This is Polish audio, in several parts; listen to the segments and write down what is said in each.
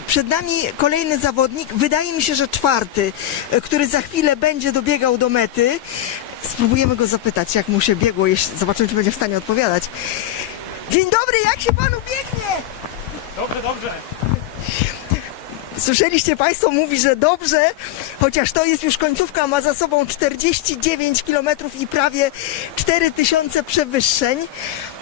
Przed nami kolejny zawodnik, wydaje mi się, że czwarty, e, który za chwilę będzie dobiegał do mety. Spróbujemy go zapytać, jak mu się biegło, jeśli zobaczymy, czy będzie w stanie odpowiadać. Dzień dobry, jak się panu biegnie? Dobrze, dobrze. Słyszeliście Państwo, mówi, że dobrze, chociaż to jest już końcówka, ma za sobą 49 km i prawie 4000 przewyższeń.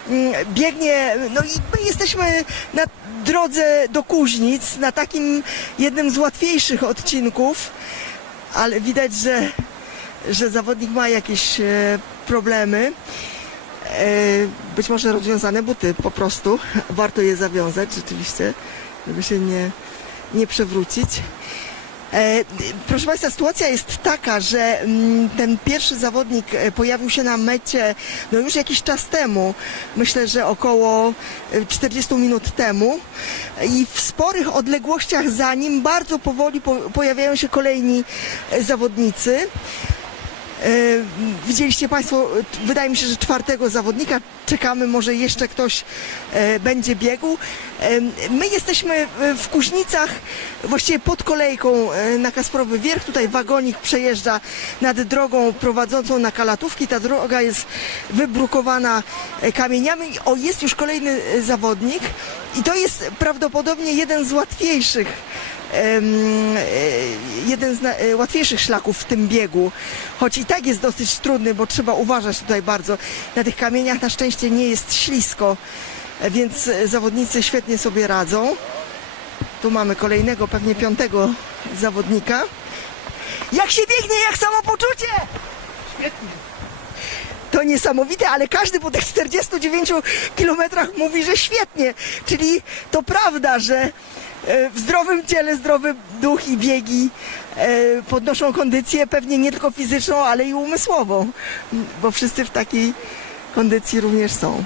Mm, Biegnie, no i my jesteśmy na drodze do Kuźnic, na takim jednym z łatwiejszych odcinków, ale widać, że, że zawodnik ma jakieś e, problemy. E, Być może rozwiązane buty po prostu. Warto je zawiązać rzeczywiście, żeby się nie, nie przewrócić. E, Proszę Państwa, sytuacja jest taka, że mm, ten pierwszy zawodnik e, pojawił się na mecie no już jakiś czas temu, myślę, że około e, 40 minut temu i w sporych odległościach za nim bardzo powoli po, pojawiają się kolejni e, zawodnicy. E, Widzieliście Państwo, e, wydaje mi się, że czwartego zawodnika czekamy, może jeszcze ktoś e, będzie biegł. My jesteśmy w Kuźnicach, właściwie pod kolejką na Kasprowy Wierch. Tutaj wagonik przejeżdża nad drogą prowadzącą na Kalatówki. Ta droga jest wybrukowana kamieniami. O, jest już kolejny zawodnik i to jest prawdopodobnie jeden z łatwiejszych jeden z e, łatwiejszych szlaków w tym biegu, choć i tak jest dosyć trudny, bo trzeba uważać tutaj bardzo. Na tych kamieniach na szczęście nie jest ślisko, e, więc e, zawodnicy świetnie sobie radzą. Tu mamy kolejnego, pewnie piątego zawodnika. Jak się biegnie, jak samopoczucie? Świetnie. To niesamowite, ale każdy po tych 49 kilometrach mówi, że świetnie. Czyli to prawda, że e, w zdrowym ciele zdrowy duch i biegi e, podnoszą kondycję, pewnie nie tylko fizyczną, ale i umysłową, bo wszyscy w takiej kondycji również są.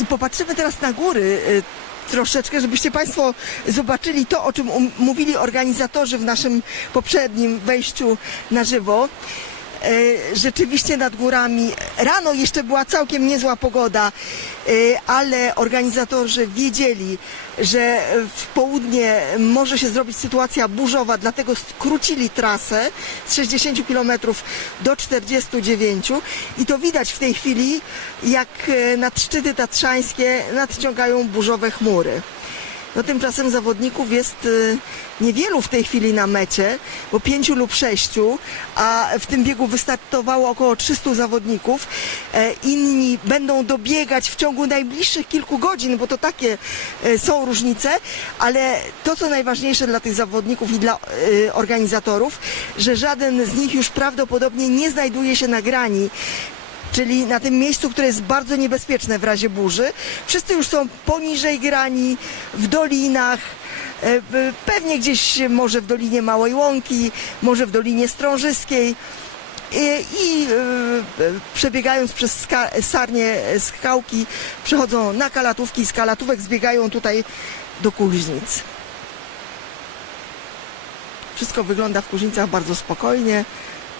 I popatrzymy teraz na góry e, troszeczkę, żebyście Państwo zobaczyli to, o czym um- mówili organizatorzy w naszym poprzednim wejściu na żywo. E, Rzeczywiście nad górami rano jeszcze była całkiem niezła pogoda, e, ale organizatorzy wiedzieli, że w południe może się zrobić sytuacja burzowa, dlatego skrócili trasę z 60 km do 49 i to widać w tej chwili, jak e, nad szczyty tatrzańskie nadciągają burzowe chmury. No tymczasem zawodników jest y, niewielu w tej chwili na mecie, bo pięciu lub sześciu, a w tym biegu wystartowało około 300 zawodników. E, Inni będą dobiegać w ciągu najbliższych kilku godzin, bo to takie e, są różnice, ale to co najważniejsze dla tych zawodników i dla e, organizatorów, że żaden z nich już prawdopodobnie nie znajduje się na grani czyli na tym miejscu, które jest bardzo niebezpieczne w razie burzy. Wszyscy już są poniżej grani, w dolinach, e, pewnie gdzieś może w Dolinie Małej Łąki, może w Dolinie Strążyskiej. I, i e, e, przebiegając przez ska, sarnie e, skałki przechodzą na kalatówki, z kalatówek zbiegają tutaj do Kuźnic. Wszystko wygląda w Kuźnicach bardzo spokojnie.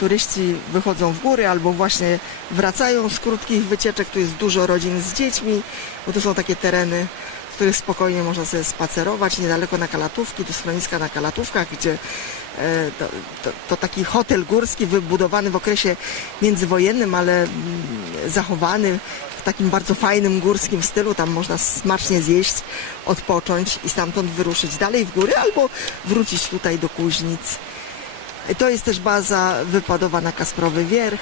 Turyści wychodzą w góry albo właśnie wracają z krótkich wycieczek. Tu jest dużo rodzin z dziećmi, bo to są takie tereny, w których spokojnie można sobie spacerować. Niedaleko na Kalatówki, tu schroniska na Kalatówkach, gdzie e, to, to, to taki hotel górski wybudowany w okresie międzywojennym, ale mm, zachowany w takim bardzo fajnym górskim stylu. Tam można smacznie zjeść, odpocząć i stamtąd wyruszyć dalej w góry albo wrócić tutaj do Kuźnic. To jest też baza wypadowa na Kasprowy Wierch.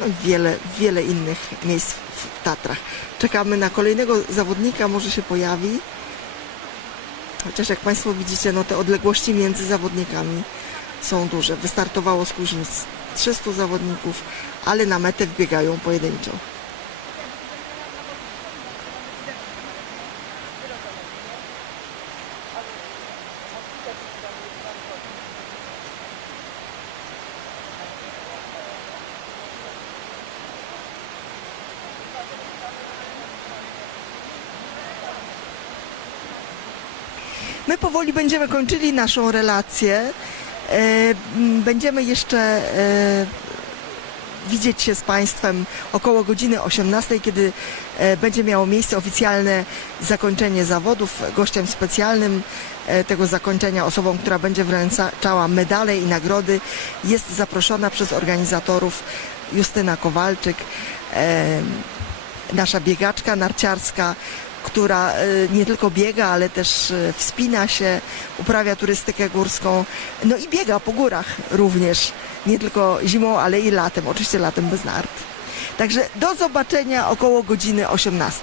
No wiele, wiele innych miejsc w Tatrach. Czekamy na kolejnego zawodnika, może się pojawi. Chociaż jak Państwo widzicie, no te odległości między zawodnikami są duże. Wystartowało z Kuźnic 300 zawodników, ale na metę wbiegają pojedynczo. My powoli będziemy kończyli naszą relację. E, Będziemy jeszcze e, widzieć się z Państwem około godziny 18, kiedy e, będzie miało miejsce oficjalne zakończenie zawodów. Gościem specjalnym tego zakończenia, osobą, która będzie wręczała medale i nagrody, jest zaproszona przez organizatorów Justyna Kowalczyk, nasza biegaczka narciarska, która e, nie tylko biega, ale też e, wspina się, uprawia turystykę górską, no i biega po górach również, nie tylko zimą, ale i latem, oczywiście latem bez nart. Także do zobaczenia około godziny 18.